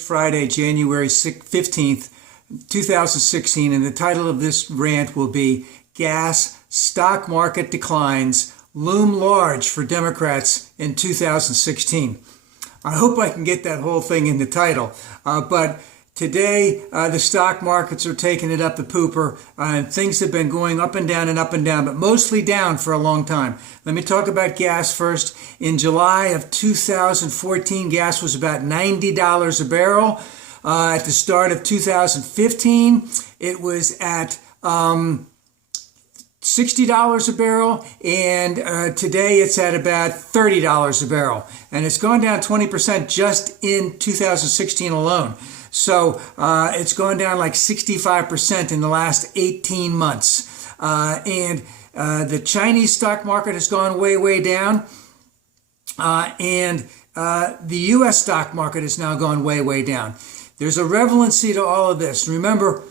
Friday, January 15th, 2016, and the title of this rant will be Gas Stock Market Declines Loom Large for Democrats in 2016. I hope I can get that whole thing in the title, but today the stock markets are taking it up the pooper, and things have been going up and down, but mostly down for a long time. Let me talk about gas first. In July of 2014, gas was about $90 a barrel. At the start of 2015, it was at $60 a barrel, and today it's at about $30 a barrel. And it's gone down 20% just in 2016 alone. So it's gone down like 65% in the last 18 months. And the Chinese stock market has gone way, way down. And the U.S. stock market has now gone way, way down. There's a relevancy to all of this. Remember,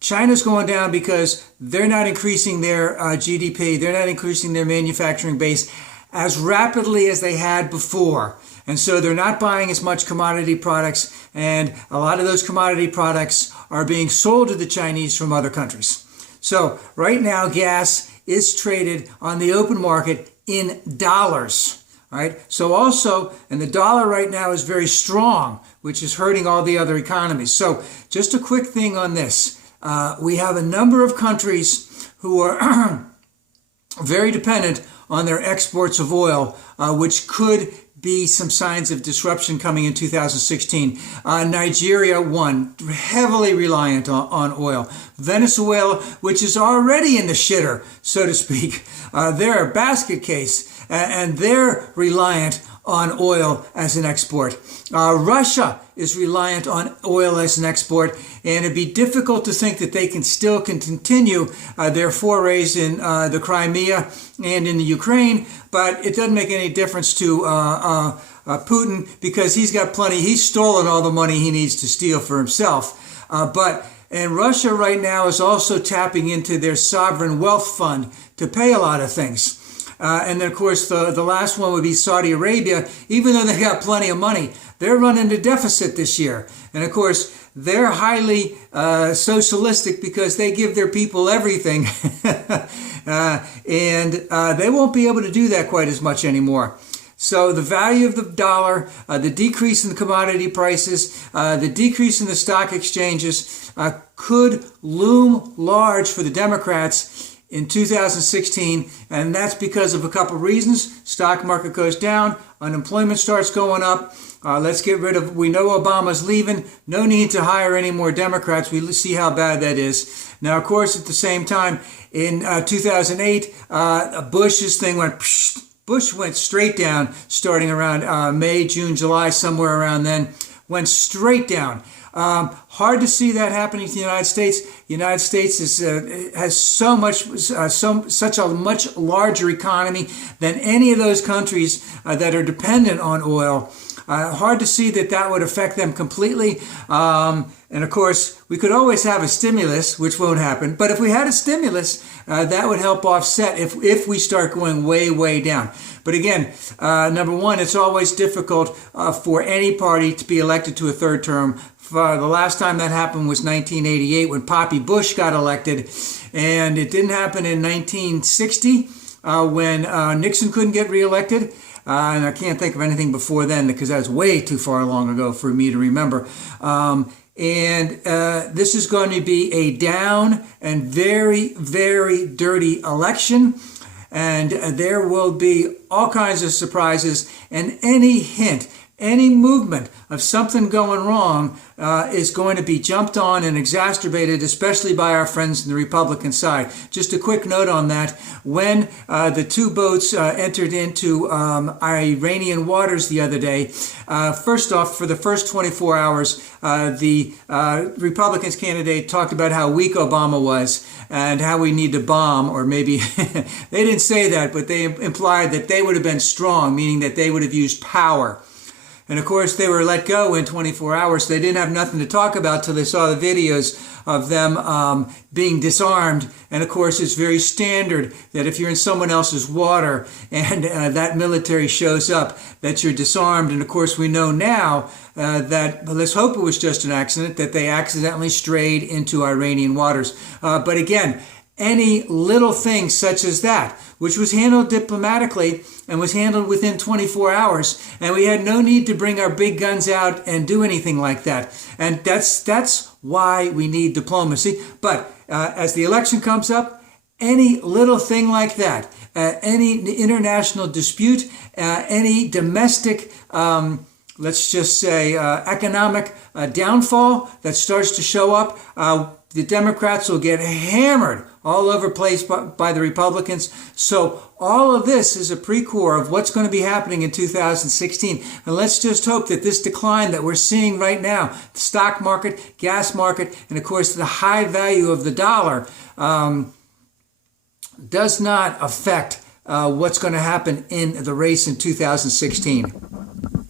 China's going down because they're not increasing their GDP. They're not increasing their manufacturing base as rapidly as they had before. And so they're not buying as much commodity products, and a lot of those commodity products are being sold to the Chinese from other countries. So right now, gas is traded on the open market in dollars. Right? So also, and the dollar right now is very strong, which is hurting all the other economies. So just a quick thing on this. We have a number of countries who are very dependent on their exports of oil, which could be some signs of disruption coming in 2016. Nigeria, one, heavily reliant on oil. Venezuela, which is already in the shitter, so to speak, they're a basket case, and they're reliant on oil as an export. Russia is reliant on oil as an export, and it'd be difficult to think that they can continue their forays in the Crimea and in the Ukraine, but it doesn't make any difference to Putin, because he's got plenty. He's stolen all the money he needs to steal for himself. And Russia right now is also tapping into their sovereign wealth fund to pay a lot of things. And then, of course, the last one would be Saudi Arabia. Even though they got plenty of money, they're running a deficit this year. And, of course, they're highly socialistic because they give their people everything. And they won't be able to do that quite as much anymore. So the value of the dollar, the decrease in the commodity prices, the decrease in the stock exchanges could loom large for the Democrats in 2016, and that's because of a couple reasons. Stock market goes down, unemployment starts going up. Let's get rid of, we know Obama's leaving, no need to hire any more Democrats. We see how bad that is. Now, of course, at the same time, in 2008, Bush's thing went, Bush went straight down, starting around May, June, July, somewhere around then, went straight down. Hard to see that happening to the United States. The United States has such a much larger economy than any of those countries that are dependent on oil. Hard to see that would affect them completely. And of course, we could always have a stimulus, which won't happen. But if we had a stimulus, that would help offset if we start going way, way down. But again, number one, it's always difficult for any party to be elected to a third term. The last time that happened was 1988 when Poppy Bush got elected. And it didn't happen in 1960 when Nixon couldn't get reelected. And I can't think of anything before then because that was way too far long ago for me to remember. This is going to be a down and very, very dirty election. And there will be all kinds of surprises, and any hint, any movement of something going wrong is going to be jumped on and exacerbated, especially by our friends in the Republican side. Just a quick note on that. When the two boats entered into Iranian waters the other day, first off, for the first 24 hours, the Republicans candidate talked about how weak Obama was and how we need to bomb, or maybe they didn't say that, but they implied that they would have been strong, meaning that they would have used power. And of course, they were let go in 24 hours. They didn't have nothing to talk about till they saw the videos of them being disarmed. And of course, it's very standard that if you're in someone else's water and that military shows up, that you're disarmed. And of course, we know now that, well, let's hope it was just an accident, that they accidentally strayed into Iranian waters. But again, any little thing such as that, which was handled diplomatically and was handled within 24 hours, and we had no need to bring our big guns out and do anything like that. And that's why we need diplomacy. But as the election comes up, any little thing like that, any international dispute, any domestic let's just say economic downfall that starts to show up, the Democrats will get hammered all over the place by the Republicans. So all of this is a precursor of what's going to be happening in 2016. And let's just hope that this decline that we're seeing right now, the stock market, gas market, and of course the high value of the dollar, does not affect what's going to happen in the race in 2016.